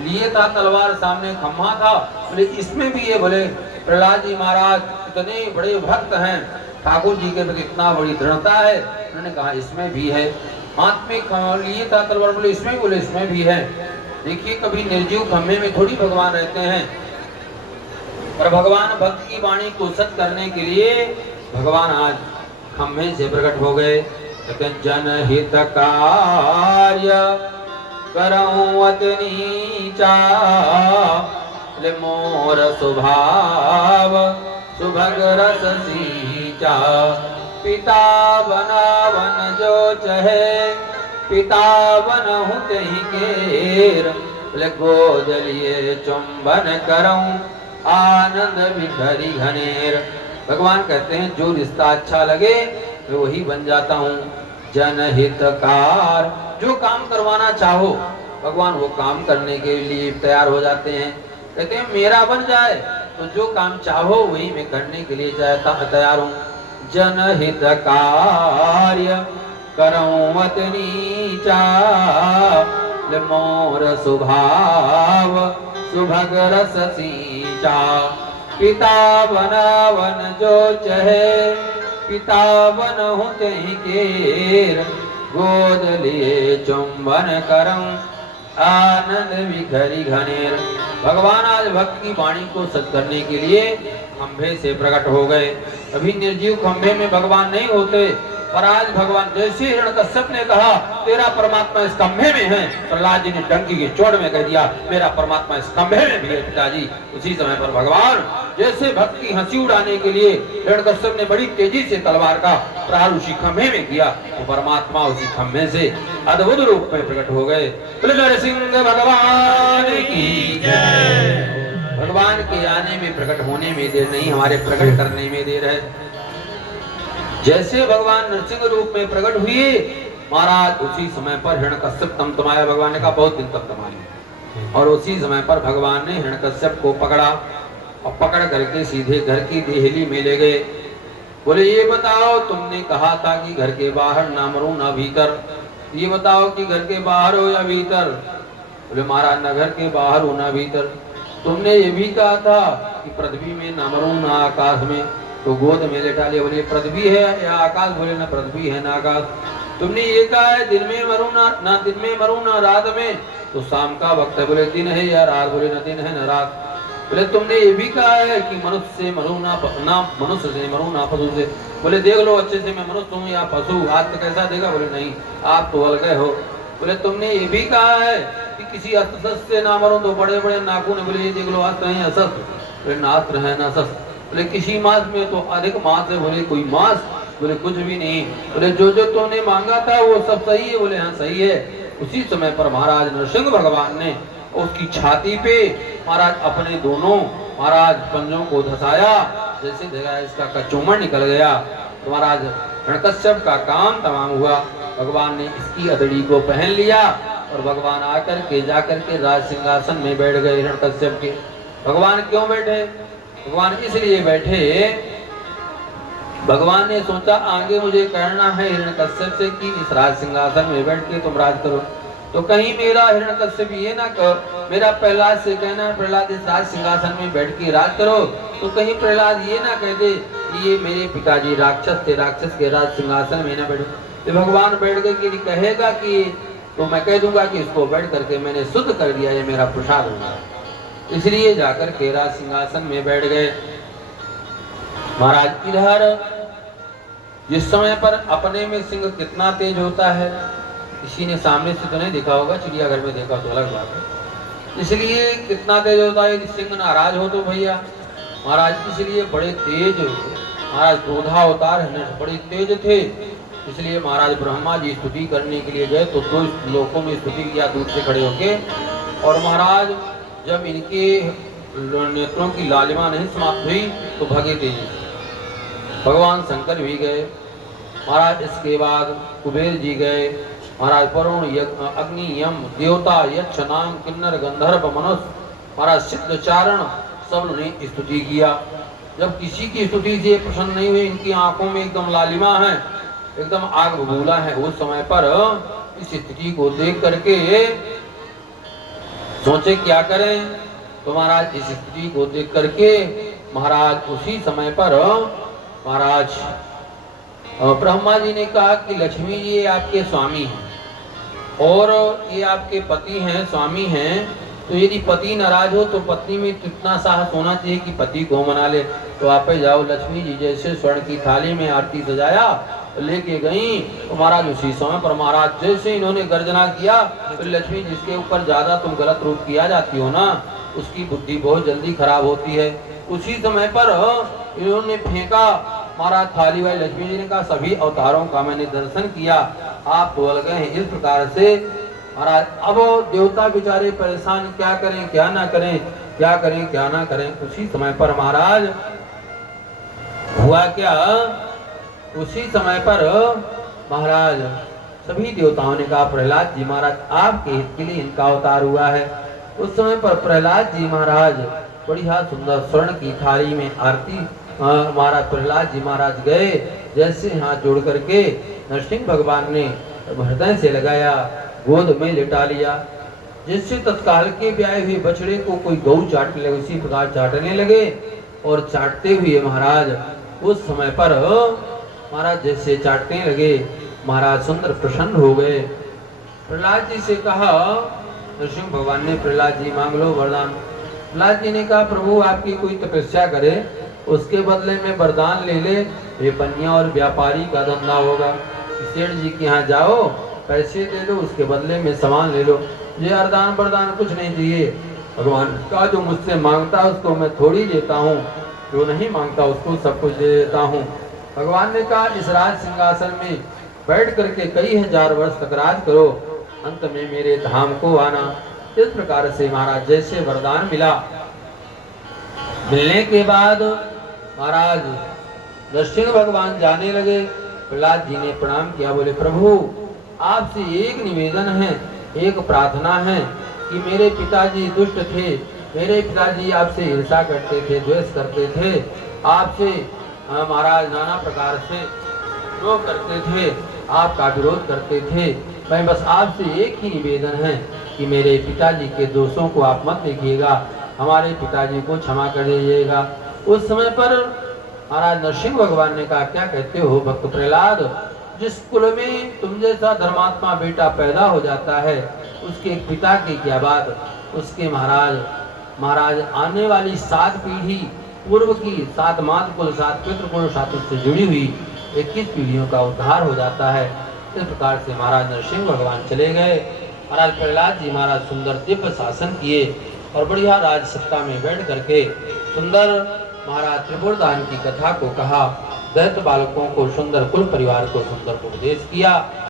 लिए था तलवार, सामने खम्भा था, बोले इसमें भी है। बोले प्रहलाद जी महाराज इतने बड़े भक्त हैं, ठाकुर जी के प्रति इतना बड़ी दृढ़ता है। उन्होंने कहा इसमें भी है। हाथ में लिए था तलवार, बोले इसमें, बोले इसमें भी है। देखिए कभी निर्जीव खम्भे में थोड़ी भगवान रहते हैं, पर भगवान भक्त की वाणी को सत करने के लिए भगवान आज खम्भे से प्रकट हो गए। जनहित कार्य करऊं अतनी चाह, मोर स्वभाव सुभग रस सींचा। पिता बनावन जो चहे, पिता बनहु तेहि केर, गोदलिए चुंबन करऊं आनंद बिखरी घनेर। भगवान कहते हैं जो रिश्ता अच्छा लगे मैं वही बन जाता हूँ। जनहितकार, जो काम करवाना चाहो भगवान वो काम करने के लिए तैयार हो जाते हैं। कहते हैं मेरा बन जाए तो जो काम चाहो वही मैं करने के लिए तैयार हूँ। जनहित कार्य करऊं अतनी चाह, मोर स्वभाव सुभग रस सींचा। पिता बनावन जो चहे, पिता बनहु तेहि केर, गोद लिए चुंबन करऊं आनंद विखरी घनेर। भगवान आज भक्त की वाणी को सत करने के लिए खंभे से प्रकट हो गए। अभी निर्जीव खंभे में भगवान नहीं होते, पर आज भगवान जैसे हिरण्यकश्यप ने कहा तेरा परमात्मा इस खंभे में है, प्रहलाद जी ने डंकी के चोट में कह दिया मेरा परमात्मा इस खंभे में भी है पिताजी। उसी समय पर भगवान जैसे भक्त की हंसी उड़ाने के लिए हिरण्यकश्यप ने बड़ी तेजी से तलवार का प्रहार उसी खंभे में किया, तो परमात्मा उसी खंभे से अद्भुत रूप में प्रकट हो गए। नरसिंह भगवान की जय। भगवान के आने में प्रकट होने में देर नहीं, हमारे प्रकट करने में देर है। जैसे भगवान नरसिंह रूप में प्रकट हुए महाराज उसी समय पर हिरण्यकश्यप तमतमाया। भगवान ने कहा बहुत दिन तमतमाया, और उसी समय पर भगवान ने हिरण्यकश्यप को पकड़ा और पकड़ करके सीधे घर की देहली में ले गए। बोले ये बताओ तुमने कहा था कि घर के बाहर ना मरूं ना भीतर, ये बताओ कि घर के बाहर हो या भीतर। बोले महाराज न घर के बाहर हो ना भीतर। तुमने ये भी कहा था कि पृथ्वी में ना मरूं ना आकाश में, तो गोद में लेटा लिया। बोले पृथ्वी है या आकाश, बोले ना पृथ्वी है ना आकाश। तुमने ये कहा है दिन में मरूं ना दिन में मरूं ना रात में, तो शाम का वक्त है, बोले दिन है या रात, बोले ना दिन है ना रात। बोले तुमने ये भी कहा है कि मनुष्य से मरूं ना मनुष्य से मरूं ना पशु से, बोले देख लो अच्छे से मैं मनुष्य हूँ या पशु, हाथ तो कैसा देगा, बोले नहीं आप तो अलग हो। बोले तुमने ये भी कहा है कि किसी अस्त्र शस्त्र से ना मरूं, तो बड़े बड़े नाखून, बोले ये देख लो अस्त्र है या शस्त्र, बोले ना अस्त्र है ना शस्त्र। बोले किसी मांस में तो अधिक मांस है, बोले कोई मांस, बोले कुछ भी नहीं। बोले जो जो तुमने मांगा था वो सब सही है, बोले हाँ सही है। उसी समय पर महाराज नरसिंह भगवान ने उसकी छाती पे महाराज अपने दोनों महाराज पंजों को धसाया, जैसे देखा इसका कचूमर निकल गया। तो महाराज हिरण्यकश्यप का काम तमाम हुआ। भगवान ने इसकी अदड़ी को पहन लिया और भगवान आकर के जाकर के राज सिंहासन में बैठ गए हिरण्यकश्यप के। भगवान क्यों बैठे? भगवान इसलिए बैठे, भगवान ने सोचा आगे मुझे करना है हिरण्यकश्यप से कि इस राज सिंहासन में बैठ के तुम राज करो, तो कहीं मेरा हिरण्यकश्यप ये ना कहो, मेरा प्रहलाद से कहना प्रहलाद इस राज सिंहासन में बैठ के राज करो, तो कहीं प्रहलाद ये ना कह दे कि ये मेरे पिताजी राक्षस थे, राक्षस के राज सिंहासन में ना बैठो। तो भगवान बैठ गए कि कहेगा कि तो मैं कह दूंगा कि इसको बैठ करके मैंने शुद्ध कर दिया, ये मेरा प्रसाद होगा। इसलिए जाकर के राज सिंहासन में बैठ गए। महाराज इधर जिस समय पर अपने में सिंह कितना तेज होता है किसी ने सामने से तो नहीं देखा होगा, चिड़ियाघर में देखा तो अलग बात है। इसलिए कितना तेज होता है, यदि सिंह नाराज हो तो भैया महाराज इसलिए बड़े तेज महाराज क्रोधा अवतार है, बड़े तेज थे। इसलिए महाराज ब्रह्मा जी स्तुति करने के लिए गए तो दो लोगों में स्तुति किया दूर से खड़े होके, और महाराज जब इनके नेत्रों की लालिमा नहीं समाप्त हुई तो भगे तेजी से। भगवान शंकर भी गए महाराज। इसके बाद कुबेर जी गए महाराज। वरुण अग्नि यम देवता यक्ष नाग किन्नर गंधर्व मनुष्य महाराज सिद्धचारण सब ने स्तुति किया। जब किसी की स्तुति से प्रसन्न नहीं हुई, इनकी आंखों में एकदम लालिमा है, एकदम आग बबूला है, उस समय पर इस स्थिति को देख करके सोचे क्या करें। तो महाराज इस स्थिति को देख करके महाराज उसी समय पर महाराज ब्रह्मा जी ने कहा कि लक्ष्मी जी ये आपके स्वामी हैं और ये आपके पति हैं, स्वामी हैं। तो यदि पति नाराज हो तो पत्नी में कितना साहस होना चाहिए कि पति को मना ले। तो आप ही जाओ। लक्ष्मी जी जैसे स्वर्ण की थाली में आरती सजाया लेके गई तो महाराज उसी समय पर महाराज जैसे इन्होंने गर्जना किया तो लक्ष्मी जिसके ऊपर ज्यादा तुम गलत रूप किया जाती हो ना, उसकी बुद्धि बहुत जल्दी खराब होती है। उसी समय पर इन्होंने फेंका महाराज थाली वाली। लक्ष्मी जी ने कहा सभी अवतारों का मैंने दर्शन किया, आप बोल गए हैं। इस प्रकार से महाराज अब देवता बेचारे परेशान, क्या करें क्या ना करें, क्या करें क्या ना करें। उसी समय पर महाराज हुआ क्या, उसी समय पर महाराज सभी देवताओं ने कहा प्रहलाद जी महाराज आपके हित के लिए इनका अवतार हुआ है। उस समय पर प्रहलाद जी महाराज बढ़िया सुंदर स्वर्ण की थाली में आरती महाराज प्रहलाद जी महाराज गए, जैसे हाथ जोड़ करके नरसिंह भगवान ने हृदय से लगाया, गोद में लिटा लिया। जिससे तत्काल के ब्याहे हुए बछड़े को कोई गऊ चाटने लगे, उसी प्रकार चाटने लगे। और चाटते हुए महाराज उस समय पर महाराज जैसे चाटने लगे, महाराज सुंदर प्रसन्न हो गए। प्रहलाद जी से कहा, नरसिंह भगवान ने प्रहलाद जी मांग लो वरदान। प्रहलाद जी ने कहा प्रभु आपकी कोई तपस्या करे, उसके बदले में वरदान ले ले, ये बनिया और व्यापारी का धंधा होगा। सेठ जी के यहाँ जाओ, पैसे दे दो, उसके बदले में सामान ले लो। ये वरदान वरदान कुछ नहीं चाहिए। भगवान का जो मुझसे मांगता है उसको मैं थोड़ी देता हूँ, जो नहीं मांगता उसको सब कुछ दे देता हूँ। भगवान ने कहा इस राज सिंहासन में बैठ करके कई हजार वर्ष तक राज करो, अंत में मेरे धाम को आना। इस प्रकार से महाराज जैसे वरदान मिला, मिलने के बाद महाराज नरसिंह भगवान जाने लगे। प्रहलाद जी ने प्रणाम किया, बोले प्रभु आपसे एक निवेदन है, एक प्रार्थना है कि मेरे पिताजी दुष्ट थे, मेरे पिताजी आपसे ईर्ष्या करते थे, द्वेष करते थे, आपसे महाराज नाना प्रकार से जो करते थे, आपका विरोध करते थे। मैं बस आपसे एक ही निवेदन है कि मेरे पिताजी के दोषों को आप मत देखिएगा, हमारे पिताजी को क्षमा कर दीजिएगा। उस समय पर महाराज नरसिंह भगवान ने कहा क्या कहते हो भक्त प्रहलाद, जिस कुल में तुम जैसा धर्मात्मा बेटा पैदा हो जाता है उसके पिता की क्या बात, उसके महाराज आने वाली 7 पीढ़ी पूर्व की 7 मात कुल 7 पितृकुल 7 से जुड़ी हुई 21 पीढ़ियों का उद्धार हो जाता है। इस प्रकार से महाराज नरसिंह भगवान चले गए। महाराज प्रहलाद जी महाराज सुंदर दिव्य शासन किए और बढ़िया राज सत्ता में बैठ करके सुंदर महाराज त्रिपुरदान की कथा को कहा, दैत्य बालकों को सुंदर कुल परिवार को सुंदर उपदेश किया।